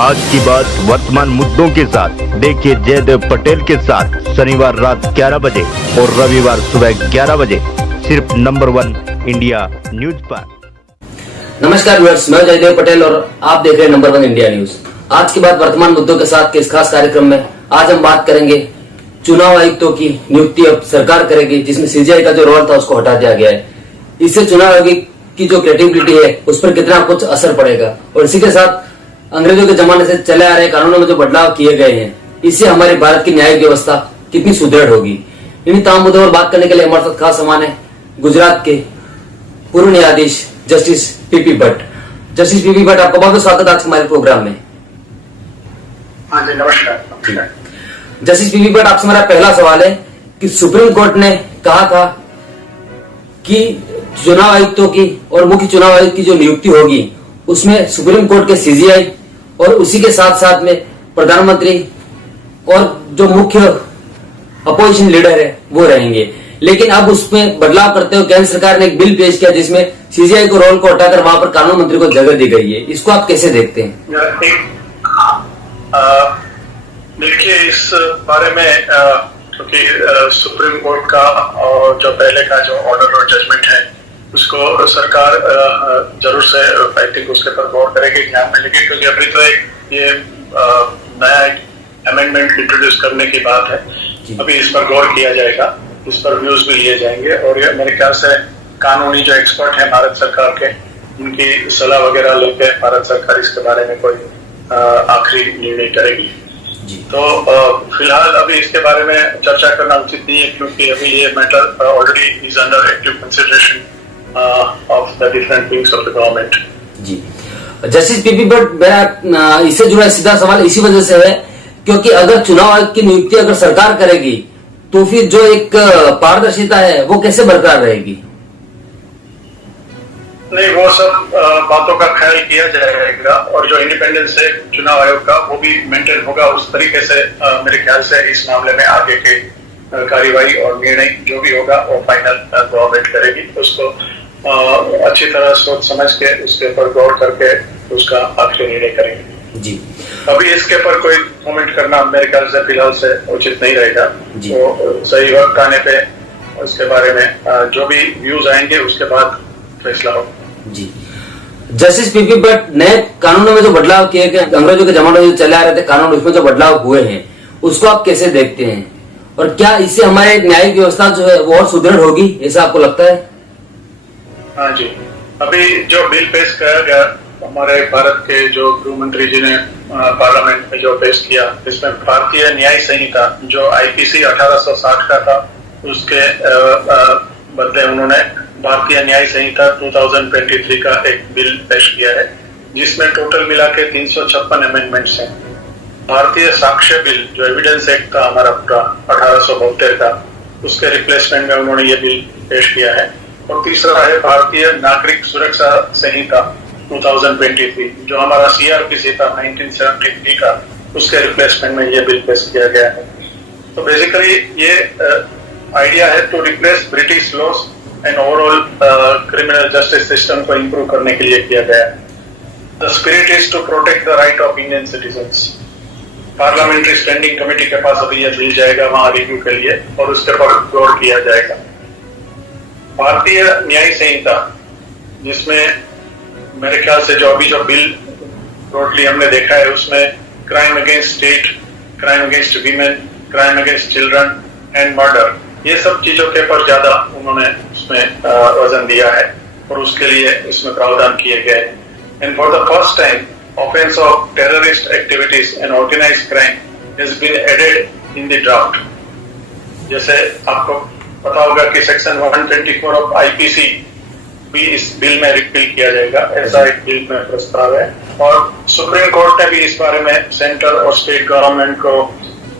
आज की बात वर्तमान मुद्दों के साथ देखिए जयदेव पटेल के साथ शनिवार रात 11 बजे और रविवार सुबह 11 बजे सिर्फ नंबर 1 इंडिया न्यूज पर। नमस्कार व्यूअर्स, मैं जयदेव पटेल और आप देख रहे हैं नंबर 1 इंडिया न्यूज। आज की बात वर्तमान मुद्दों के साथ के इस खास कार्यक्रम में आज हम बात करेंगे चुनाव आयुक्तों की नियुक्ति अब सरकार करेगी, जिसमें सीजीआई का जो रोल था उसको हटा दिया गया है। इससे चुनाव आयोग की जो क्रेडिबिलिटी है उस पर कितना कुछ असर पड़ेगा और इसी के साथ अंग्रेजों के जमाने से चले आ रहे कानूनों में जो बदलाव किए गए हैं, इससे हमारी भारत की न्यायिक व्यवस्था कितनी सुदृढ़ होगी। इन तमाम मुद्दों पर बात करने के लिए हमारे साथ खास मेहमान है गुजरात के पूर्व न्यायाधीश justice PP Bhatt. Justice PP Bhatt, आपका बहुत बहुत स्वागत आज हमारे प्रोग्राम में। हाँ जी, नमस्कार। जस्टिस पीपी भट्ट, आपसे मेरा पहला सवाल है कि सुप्रीम कोर्ट ने कहा था कि चुनाव आयुक्तों की और मुख्य चुनाव आयुक्त की जो नियुक्ति होगी उसमें सुप्रीम कोर्ट के सीजीआई और उसी के साथ साथ में प्रधानमंत्री और जो मुख्य अपोजिशन लीडर है वो रहेंगे, लेकिन अब उसमें बदलाव करते हुए केंद्र सरकार ने एक बिल पेश किया जिसमें सीजीआई को रोल को हटाकर वहां पर कानून मंत्री को जगह दी गई है। इसको आप कैसे देखते हैं? देखिए, इस बारे में क्योंकि सुप्रीम कोर्ट का और जो पहले का जो ऑर्डर और जजमेंट है उसको सरकार जरूर से आई थिंक उसके पर गौर करेगी ध्यान में, लेकिन क्योंकि अभी तो एक ये नया अमेंडमेंट इंट्रोड्यूस करने की बात है, अभी इस पर गौर किया जाएगा, इस पर व्यूज भी लिए जाएंगे और ये मेरे ख्याल से कानूनी जो एक्सपर्ट हैं भारत सरकार के, उनकी सलाह वगैरह लेकर भारत सरकार इसके बारे में कोई आखिरी निर्णय करेगी। तो फिलहाल अभी इसके बारे में चर्चा करना उचित नहीं है क्योंकि अभी ये matter already is under active consideration of the different wings of the government। जी, जस्टिस पीपी भट्ट, मेरा इससे जुड़ा सीधा सवाल इसी वजह से है क्योंकि अगर चुनाव आयोग की नियुक्ति अगर सरकार करेगी तो फिर जो एक पारदर्शिता है वो कैसे बरकरार रहेगी? नहीं, वो सब बातों का ख्याल किया जाएगा और जो इंडिपेंडेंस है चुनाव आयोग का वो भी मेंटेन होगा उस तरीके से। मेरे ख्याल से इस मामले में आगे के कार्यवाही और निर्णय जो भी होगा वो फाइनल गवर्नमेंट करेगी, उसको अच्छी तरह सोच समझ के उसके ऊपर गौर करके उसका आखिरी निर्णय करेंगे। जी, अभी इसके ऊपर कोई कमेंट करना मेरे ख्याल से फिलहाल से उचित नहीं रहेगा। तो सही वक्त आने पे उसके बारे में जो भी व्यूज आएंगे उसके बाद फैसला होगा। जी, जस्टिस पीपी भट्ट, नए कानूनों में जो बदलाव किए गए, अंग्रेजों के जमाने में चले आ रहे थे कानून, उसमें जो बदलाव हुए हैं उसको आप कैसे देखते हैं और क्या इससे हमारे न्यायिक व्यवस्था जो है वो और सुदृढ़ होगी, ऐसा आपको लगता है? हाँ जी, अभी जो बिल पेश किया गया हमारे भारत के जो गृह मंत्री जी ने पार्लियामेंट में जो पेश किया, इसमें भारतीय न्याय संहिता जो आईपीसी 1860 का था उसके बदले उन्होंने भारतीय न्याय संहिता 2023 का एक बिल पेश किया है जिसमें टोटल मिला के 356 अमेंडमेंट्स हैं। भारतीय साक्ष्य बिल जो एविडेंस एक्ट था हमारा पूरा 1872 का, उसके रिप्लेसमेंट में उन्होंने ये बिल पेश किया है। और तीसरा है भारतीय नागरिक सुरक्षा संहिता 2023 जो हमारा सीआरपीसी था 1973 का, उसके रिप्लेसमेंट में ये बिल पेश किया गया है। तो बेसिकली ये आइडिया है to replace British laws and overall criminal justice system को इम्प्रूव करने के लिए किया गया है। The spirit is to protect the right of Indian citizens. Parliamentary standing committee के पास अभी यह बिल जाएगा वहां रिव्यू के लिए और उसके पर गौर किया जाएगा। भारतीय न्याय संहिता जिसमें मेरे ख्याल से जो अभी जो बिल ब्रॉडली हमने देखा है उसमें crime against state, crime against women, crime against children and murder, ये सब चीजों के पर ज्यादा उन्होंने उसमें वजन दिया है और उसके लिए इसमें प्रावधान किए गए हैं। And for the first time offense of terrorist activities and organized crime has been added in the draft। जैसे आपको पता होगा कि सेक्शन 124 ऑफ आईपीसी भी इस बिल में रिपील किया जाएगा, ऐसा एक बिल में प्रस्ताव है। और सुप्रीम कोर्ट ने भी इस बारे में सेंट्रल और स्टेट गवर्नमेंट को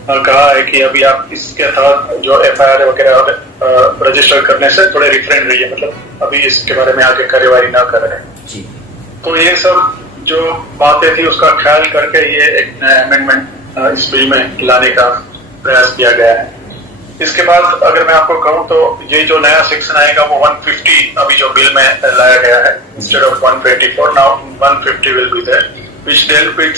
कहा है कि अभी आप इसके तहत जो एफआईआर वगैरह रजिस्टर करने से थोड़े रिफ्रेन रहिए, मतलब अभी इसके बारे में आगे कार्यवाही न करें। तो ये सब जो बातें थी उसका ख्याल करके ये एक नया अमेंडमेंट इस बिल में लाने का प्रयास किया गया है। इसके बाद अगर मैं आपको कहूं तो ये जो नया सेक्शन आएगा वो 150 अभी जो बिल में लाया गया है instead of 124, now 150 will be there, which deal with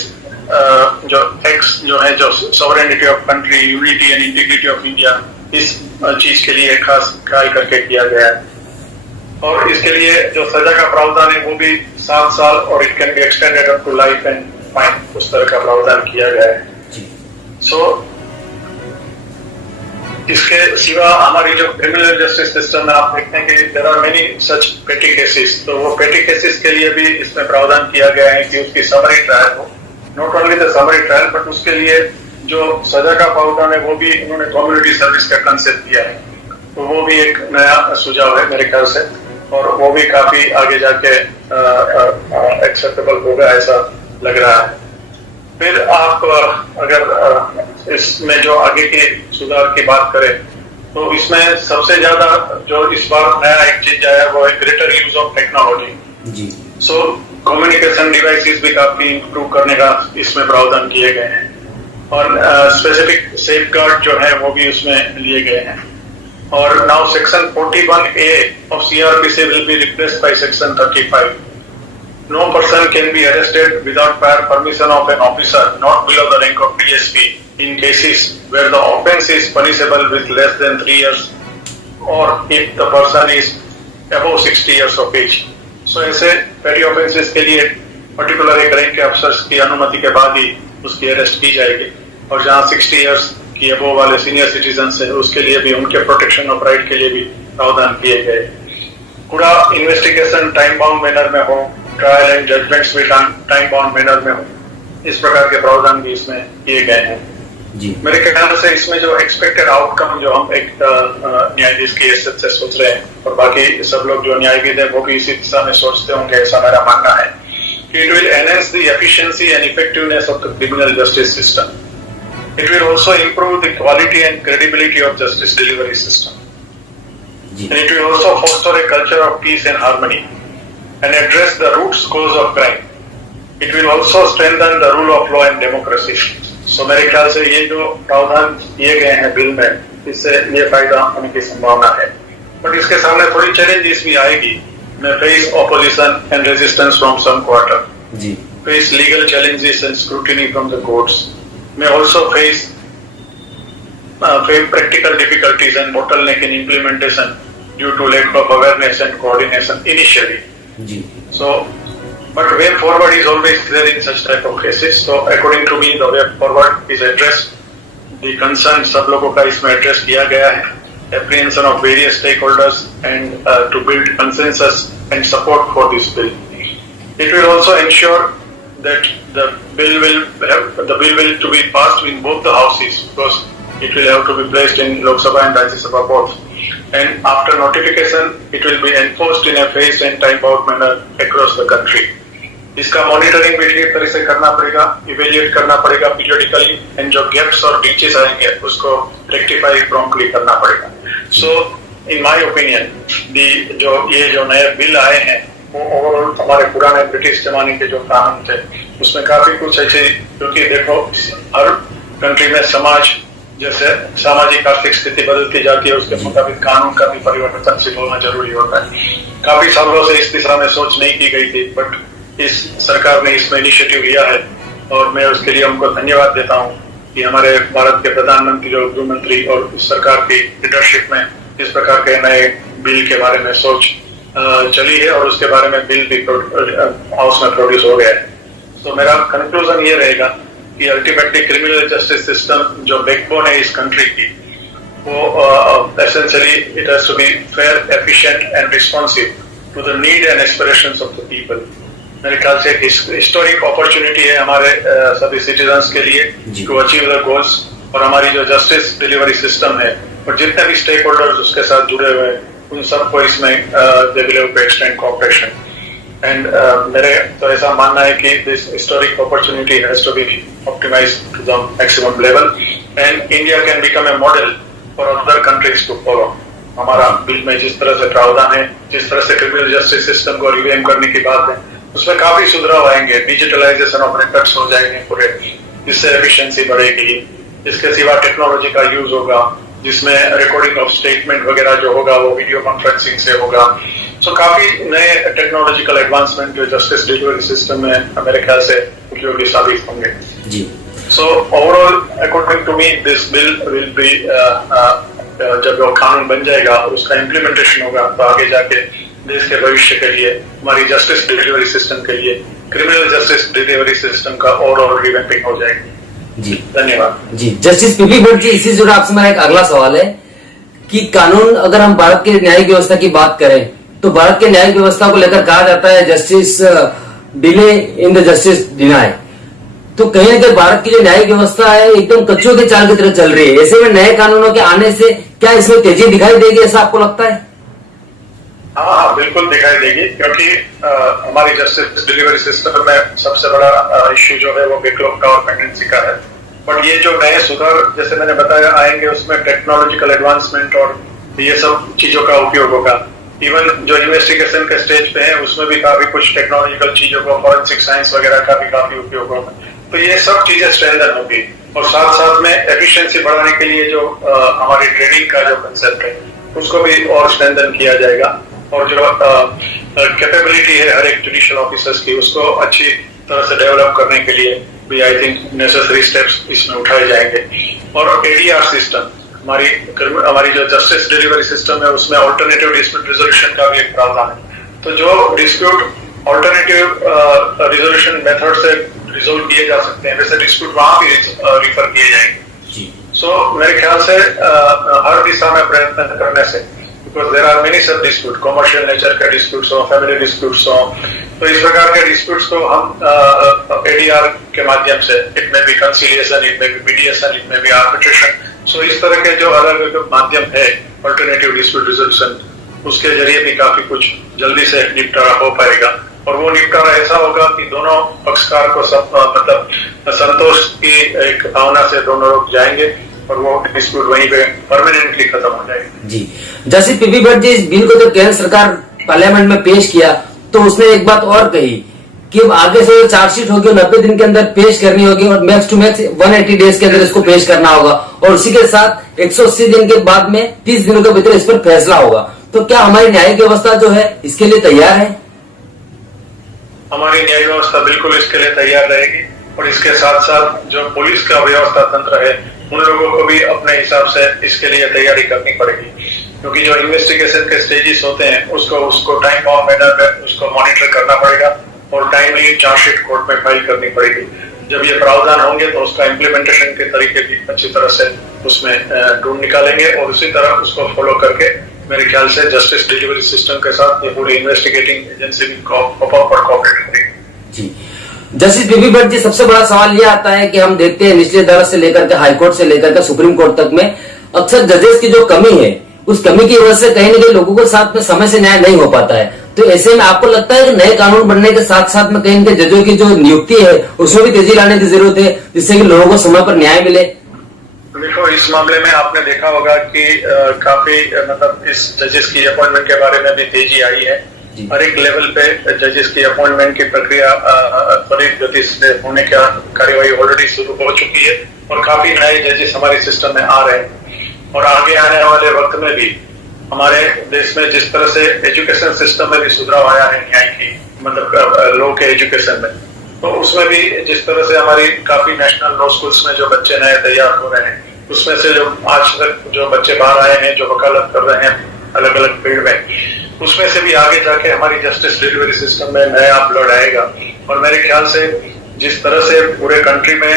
जो एक्स जो है जो sovereignty of country, unity and integrity of India, इस चीज के लिए खास ख्याल करके किया गया है। और इसके लिए जो सजा का प्रावधान है वो भी 7 साल और it can be extended up to life and fine, उस तरह का प्रावधान किया गया है। सो इसके सिवा हमारी जो क्रिमिनल जस्टिस सिस्टम में आप देखते हैं कि देयर आर मेनी सच पेटी केसेस, तो वो पेटी केसेस के लिए भी इसमें प्रावधान किया गया है कि उसकी समरी ट्रायल हो, not only the summary trial but उसके लिए जो सजा का प्रावधान है वो भी उन्होंने कम्युनिटी सर्विस का कंसेप्ट दिया है, तो वो भी एक नया सुझाव है मेरे ख्याल से, और वो भी काफी आगे जाके एक्सेप्टेबल होगा ऐसा लग रहा है। फिर आप अगर इसमें जो आगे के सुधार की बात करें तो इसमें सबसे ज्यादा जो इस बार नया एक चीज आया वो है greater use of technology. So communication devices भी काफी इंप्रूव करने का इसमें प्रावधान किए गए हैं, और स्पेसिफिक सेफगार्ड जो है वो भी उसमें लिए गए हैं। और now section 41A of CRPC will be replaced by section 35. No person can be arrested without prior permission of an officer not below the rank of DSP in cases where the offence is punishable with less than 3 years or if the person is above 60 years of age. So ऐसे petty offences के लिए particular एक rank के officers की अनुमति के बाद ही उसकी अरेस्ट की जाएगी, और जहाँ 60 इयर्स की अबोव वाले सीनियर सिटीजन है उसके लिए भी उनके प्रोटेक्शन ऑफ राइट के लिए भी प्रावधान किए गए। पूरा इन्वेस्टिगेशन टाइम बाउंड मैनर में हो, ट्रायल एंड जजमेंट्स भी टाइम बाउंड मैनर में हो, इस प्रकार के प्रावधान भी इसमें किए गए हैं। मेरे ख्याल से इसमें जो एक्सपेक्टेड आउटकम जो हम एक न्यायाधीश की हैसियत से सोच रहे हैं, और बाकी सब लोग जो न्यायविद है वो भी इसी दिशा में सोचते होंगे, ऐसा मेरा मानना है कि it will enhance the efficiency and effectiveness of the criminal justice system. It will also improve the quality and credibility of justice delivery system. And it will also foster a culture of peace and harmony and address the root cause of crime. It will also strengthen the rule of law and democracy. So मेरे ख्याल से ये जो प्रावधान दिए गए हैं bill में, इससे ये फायदा होने की संभावना है, बट इसके सामने थोड़ी चैलेंजेस भी आएगी. मैं face opposition and resistance from some quarter, face legal challenges and scrutiny from the courts. May also face practical difficulties and bottleneck in implementation due to lack of awareness and coordination initially. So, but way forward is always there in such type of cases. So, according to me, the way forward is addressed. The concern सब लोगों का इसमें address किया गया है. Apprehension of various stakeholders and to build consensus and support for this bill. It will also ensure that the bill will to be passed in both the houses, because it will have to be placed in Lok Sabha and Rajya Sabha both. And after notification, it will be enforced in a phased and time-bound manner across the country. इसका monitoring भी ठीक तरह से करना पड़ेगा, evaluate करना पड़ेगा periodically, and जो गैप्स और ब्रीचेस आएंगे उसको रेक्टिफाई प्रॉम्प्टली करना पड़ेगा. सो इन माय ओपिनियन जो नए बिल आए हैं वो ओवरऑल हमारे पुराने ब्रिटिश जमाने के जो कानून थे उसमें काफी कुछ ऐसे, क्योंकि देखो हर कंट्री में समाज जैसे सामाजिक आर्थिक स्थिति बदलती जाती है, उसके मुताबिक कानून का भी परिवर्तनशील होना जरूरी होता है. काफी सालों से इस दिशा में सोच नहीं की गई थी, बट इस सरकार ने इसमें इनिशिएटिव लिया है और मैं उसके लिए उनको धन्यवाद देता हूँ कि हमारे भारत के प्रधानमंत्री और गृह मंत्री और सरकार की लीडरशिप में इस प्रकार के नए बिल के बारे में सोच चली है और उसके बारे में बिल भी हाउस में प्रोड्यूस हो गया है. तो मेरा कंक्लूजन ये रहेगा कि अल्टीमेटली क्रिमिनल जस्टिस सिस्टम जो बैकबोन है इस कंट्री की, वो essentially it has to be fair, efficient and responsive to the need and aspirations of the people. मेरे ख्याल से एक हिस्टोरिक अपॉर्चुनिटी है हमारे सभी सिटीजन्स के लिए टू अचीव द गोल्स, और हमारी जो जस्टिस डिलीवरी सिस्टम है और जितने भी स्टेक होल्डर्स उसके साथ जुड़े हुए हैं उन सबको इसमें they will have to extend cooperation. And मेरे तो ऐसा मानना है कि this historic opportunity has to be optimized to the maximum level and India can become a model for other countries to follow. हमारा बिल में जिस तरह से प्रावधान है, जिस तरह से क्रिमिनल जस्टिस सिस्टम को रिवैम्प करने की बात है, उसमें काफी सुधार आएंगे. डिजिटलाइजेशन ऑफ रिकॉर्ड्स हो जाएंगे पूरे, इससे एफिशिएंसी बढ़ेगी. इसके सिवा टेक्नोलॉजी का यूज होगा, जिसमें रिकॉर्डिंग ऑफ स्टेटमेंट वगैरह जो होगा वो वीडियो कॉन्फ्रेंसिंग से होगा। सो काफी नए टेक्नोलॉजिकल एडवांसमेंट जो जस्टिस डिलीवरी सिस्टम में मेरे ख्याल से उपयोगी साबित होंगे जी। So overall according to me this bill will be जब वो कानून बन जाएगा उसका इम्प्लीमेंटेशन होगा तो आगे जाके देश के भविष्य के लिए, हमारी जस्टिस डिलीवरी सिस्टम के लिए, क्रिमिनल जस्टिस डिलीवरी सिस्टम का ओवरऑल रिवैम्पिंग हो जाएगी। जी धन्यवाद जी। जस्टिस पीपी भट्ट जी, इसी से जुड़ा आपसे मेरा एक अगला सवाल है कि कानून, अगर हम भारत के न्यायिक व्यवस्था की बात करें तो भारत के न्यायिक व्यवस्था को लेकर कहा जाता है justice delay in the justice deny. तो कहीं ना कहीं भारत की जो न्यायिक व्यवस्था है एकदम कच्चों के चाल की तरह चल रही है। ऐसे में नए कानूनों के आने से क्या इसमें तेजी दिखाई देगी, ऐसा आपको लगता है? हाँ, बिल्कुल दिखाई देगी, क्योंकि हमारी जस्टिस डिलीवरी सिस्टम में सबसे बड़ा इश्यू जो है वो बैकलॉग का और पेंडेंसी का है। बट ये जो नए सुधार जैसे मैंने बताया आएंगे उसमें टेक्नोलॉजिकल एडवांसमेंट और ये सब चीजों का उपयोग होगा। इवन जो इन्वेस्टिगेशन के स्टेज पे है उसमें भी काफी कुछ टेक्नोलॉजिकल चीजों को, फॉरेंसिक साइंस वगैरह का भी काफी उपयोग होगा। तो ये सब चीजें स्ट्रेंथन होगी और साथ साथ में एफिशिएंसी बढ़ाने के लिए जो हमारी ट्रेनिंग का जो कंसेप्ट है उसको भी और स्ट्रेंथन किया जाएगा और जो कैपेबिलिटी है हर एक जुडिशियल ऑफिसर्स की उसको अच्छी तरह से डेवलप करने के लिए भी आई थिंक नेसेसरी स्टेप्स इसमें उठाए जाएंगे। और एडीआर सिस्टम, हमारी जो जस्टिस डिलीवरी सिस्टम है उसमें ऑल्टरनेटिव डिस्प्यूट रिजोल्यूशन का भी एक प्रावधान है। तो जो डिस्प्यूट ऑल्टरनेटिव रिजोल्यूशन मेथड से रिजोल्व किए जा सकते हैं वैसे डिस्प्यूट वहां भी रिफर किए जाएंगे। सो मेरे ख्याल से हर दिशा में प्रयत्न करने से, बिकॉज देयर आर मेनी सब डिस्प्यूट, कॉमर्शियल नेचर के डिस्प्यूट्स हो, फैमिली डिस्प्यूट्स हो, तो इस प्रकार के डिस्प्यूट्स को हम एडीआर के माध्यम से, इट में भी कंसिलिएशन, इट में भी मीडिएशन, इट में भी आर्बिट्रेशन, सो इस तरह के जो अलग अलग माध्यम है ऑल्टरनेटिव डिस्प्यूट रिजोल्यूशन, उसके जरिए भी काफी कुछ जल्दी से निपटारा हो पाएगा। और वो निपटारा ऐसा होगा कि दोनों पक्षकार को सब मतलब संतोष की एक भावना से दोनों लोग जाएंगे और वो डिस्प्यूट वहीं पे परमानेंटली खत्म हो जाएगा। जी। जस्टिस पीपी भट्ट जी, इस बिल को जब केंद्र सरकार पार्लियामेंट में पेश किया तो उसने एक बात और कही कि आगे से जो चार्जशीट होगी 90 दिन के अंदर पेश करनी होगी और मैक्स टू मैक्स 180 डेज के अंदर इसको पेश करना होगा और उसी के साथ 180 दिन के बाद में 30 दिनों के भीतर इस पर फैसला होगा। तो क्या हमारी न्यायिक व्यवस्था जो है इसके लिए तैयार है? हमारी न्याय व्यवस्था बिल्कुल इसके लिए तैयार रहेगी और इसके साथ साथ जो पुलिस का व्यवस्था तंत्र है उन लोगों को भी अपने हिसाब से इसके लिए तैयारी करनी पड़ेगी, क्योंकि जो इन्वेस्टिगेशन के स्टेजेस होते हैं उसको टाइम बाउंड मैनर में उसको मॉनिटर करना पड़ेगा और टाइमली चार्जशीट कोर्ट में फाइल करनी पड़ेगी। जब ये प्रावधान होंगे तो उसका इम्प्लीमेंटेशन के तरीके भी अच्छी तरह से उसमें ढूंढ निकालेंगे और उसी तरह उसको फॉलो करके मेरे ख्याल से जस्टिस डिलीवरी सिस्टम के साथ ये पूरी इन्वेस्टिगेटिंग एजेंसी भी कोऑपरेट करेगी। जी। जस्टिस पीपी भट्ट जी, सबसे बड़ा सवाल ये आता है कि हम देखते हैं निचली अदालत से लेकर के हाईकोर्ट से लेकर के सुप्रीम कोर्ट तक में अक्सर जजेस की जो कमी है उस कमी की वजह से कहीं न कहीं लोगों के साथ में समय से न्याय नहीं हो पाता है। तो ऐसे में आपको लगता है कि नए कानून बनने के साथ साथ में कहीं न कहीं जजों की जो नियुक्ति है उसमें भी तेजी लाने की जरूरत है जिससे कि लोगों को समय पर न्याय मिले? देखो, इस मामले में आपने देखा होगा कि काफी मतलब इस जजेस की अपॉइंटमेंट के बारे में भी तेजी आई है। हर एक लेवल पे जजेस की अपॉइंटमेंट की प्रक्रिया त्वरित गति से होने का कार्यवाही ऑलरेडी शुरू हो चुकी है और काफी नए जजेस हमारे सिस्टम में आ रहे हैं और आगे आने वाले वक्त में भी हमारे देश में जिस तरह से एजुकेशन सिस्टम में भी सुधार आया है न्याय की मतलब लॉ के एजुकेशन में, तो उसमें भी जिस तरह से हमारी काफी नेशनल लॉ स्कूल्स में जो बच्चे नए तैयार हो रहे हैं उसमें से जो आज तक जो बच्चे बाहर आए हैं जो वकालत कर रहे हैं अलग अलग फील्ड में, उसमें से भी आगे जाके हमारी जस्टिस डिलीवरी सिस्टम में नया ब्लड आएगा। और मेरे ख्याल से जिस तरह से पूरे कंट्री में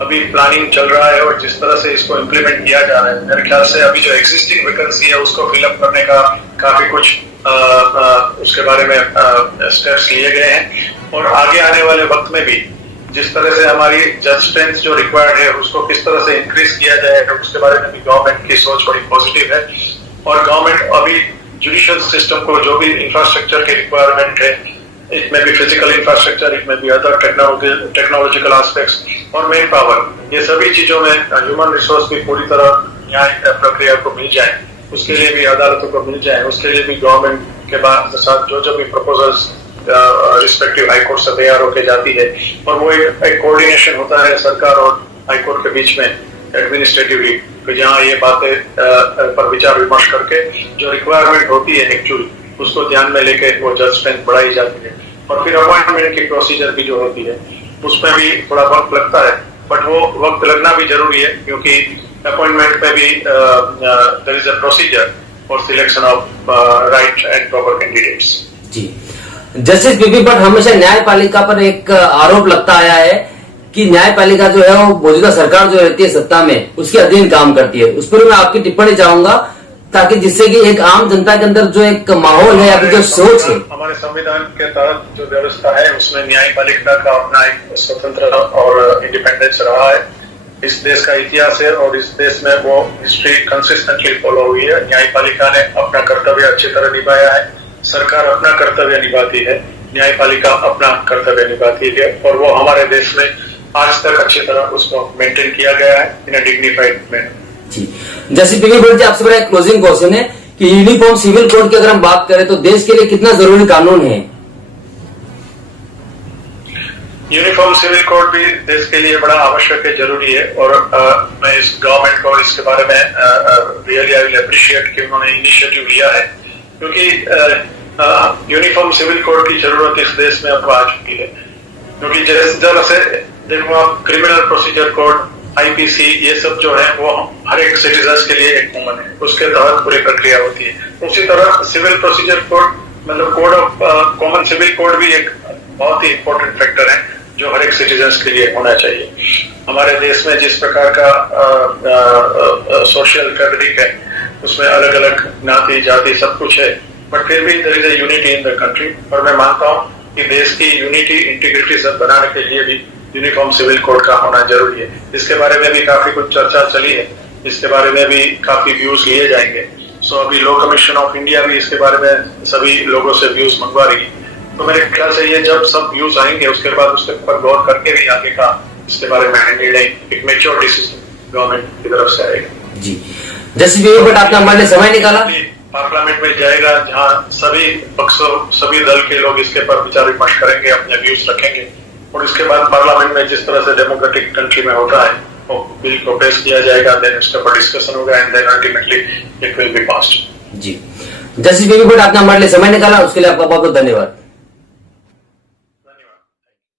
अभी प्लानिंग चल रहा है और जिस तरह से इसको इम्प्लीमेंट किया जा रहा है, मेरे ख्याल से अभी जो एग्जिस्टिंग वैकेंसी है उसको फिलअप करने का काफी कुछ उसके बारे में स्टेप्स लिए गए हैं और आगे आने वाले वक्त में भी जिस तरह से हमारी जज स्ट्रेंथ जो रिक्वायर्ड है उसको किस तरह से इंक्रीज किया जाए उसके बारे में भी गवर्नमेंट की सोच बड़ी पॉजिटिव है। और गवर्नमेंट अभी जुडिशियल सिस्टम को जो भी इंफ्रास्ट्रक्चर की रिक्वायरमेंट है, इट में भी फिजिकल इंफ्रास्ट्रक्चर, इट में भी अदर टेक्नोलॉजिकल एस्पेक्ट्स और मैन पावर, ये सभी चीजों में ह्यूमन रिसोर्स भी पूरी तरह न्याय प्रक्रिया को मिल जाए, उसके लिए भी अदालतों को मिल जाए, उसके लिए भी गवर्नमेंट के बाद साथ जो भी प्रपोजल्स रिस्पेक्टिव हाईकोर्ट से तैयार होकर जाती है और वो एक कोऑर्डिनेशन होता है सरकार और हाईकोर्ट के बीच में, एडमिनिस्ट्रेटिवली, तो जहाँ ये बातें पर विचार विमर्श करके जो रिक्वायरमेंट होती है एक्चुअली उसको ध्यान में लेके वो जज स्ट्रेंथ बढ़ाई जाती है। और फिर अपॉइंटमेंट की प्रोसीजर भी जो होती है उसमें भी थोड़ा वक्त लगता है, बट वो वक्त लगना भी जरूरी है क्योंकि अपॉइंटमेंट पे भी there is a procedure for selection of right and proper candidates. जी, जस्टिस पीपी भट्ट, हमेशा न्यायपालिका पर एक आरोप लगता आया है कि न्यायपालिका जो है वो मौजूदा सरकार जो रहती है सत्ता में उसके अधीन काम करती है। उस पर मैं आपकी टिप्पणी चाहूंगा ताकि जिससे कि एक आम जनता के अंदर जो एक माहौल है या फिर जो सोच है। हमारे संविधान के तहत जो व्यवस्था है उसमें न्यायपालिका का अपना एक स्वतंत्र और इंडिपेंडेंस रहा है। इस देश का इतिहास है और इस देश में वो हिस्ट्री कंसिस्टेंटली फॉलो हुई है। न्यायपालिका ने अपना कर्तव्य अच्छी तरह निभाया है, सरकार अपना कर्तव्य निभाती है, न्यायपालिका अपना कर्तव्य निभाती है और वो हमारे देश में आज तक अच्छी तरह उसको मेंटेन किया गया है इन अ डिग्निफाइड मैनर। जी, जैसे पीवी भट्ट जी, आपसे बड़ा एक क्लोजिंग क्वेश्चन है कि यूनिफॉर्म सिविल कोड की अगर हम बात करें तो देश के लिए कितना जरूरी कानून है? यूनिफॉर्म सिविल कोड भी देश के लिए बड़ा आवश्यक है, जरूरी है और मैं इस गवर्नमेंट को इसके बारे में रियली आई विल अप्रिशिएट कि उन्होंने इनिशिएटिव लिया है क्योंकि यूनिफॉर्म सिविल कोड की जरूरत इस देश में अब आ चुकी है। क्योंकि जैसे देखो आप क्रिमिनल प्रोसीजर कोड, आईपीसी, ये सब जो है वो हर एक सिटीजन के लिए एक कॉमन है, उसके तहत पूरी प्रक्रिया होती है। उसी तरह सिविल प्रोसीजर कोड मतलब code of common civil code भी एक बहुत ही इंपॉर्टेंट फैक्टर है जो हर एक सिटीजन के लिए होना चाहिए। हमारे देश में जिस प्रकार का सोशल फैब्रिक है उसमें अलग अलग ज्ञाति जाति सब कुछ है, बट फिर भी there is a unity in the country और मैं मानता हूँ कि देश की यूनिटी इंटीग्रिटी सब बनाने के लिए भी यूनिफॉर्म सिविल कोड का होना जरूरी है। इसके बारे में भी काफी कुछ चर्चा चली है, इसके बारे में भी काफी व्यूज लिए जाएंगे। सो अभी लॉ कमीशन ऑफ इंडिया भी इसके बारे में सभी लोगों से व्यूज मंगवा रही है। तो मेरे ख्याल से ये जब सब व्यूज आएंगे उसके बाद उसके ऊपर गौर करके भी आगे का इसके बारे में निर्णय एक मैच्योर डिसीजन गवर्नमेंट की तरफ से आएगा। जी, जस्टिस पीवी भट्ट, आपने हमारे लिए समय निकाला। पार्लियामेंट में जाएगा जहाँ सभी पक्षों सभी दल के लोग इसके पर विचार विमर्श करेंगे, अपने व्यूज रखेंगे और इसके बाद पार्लियामेंट में जिस तरह से डेमोक्रेटिक कंट्री में होता है वो बिल को पेश किया जाएगा, देन इसके ऊपर डिस्कशन होगा and then ultimately it will be passed. जी, जस्टिस पीवी भट्ट, आपने हमारे लिए समय निकाला, उसके लिए आपका बहुत बहुत धन्यवाद।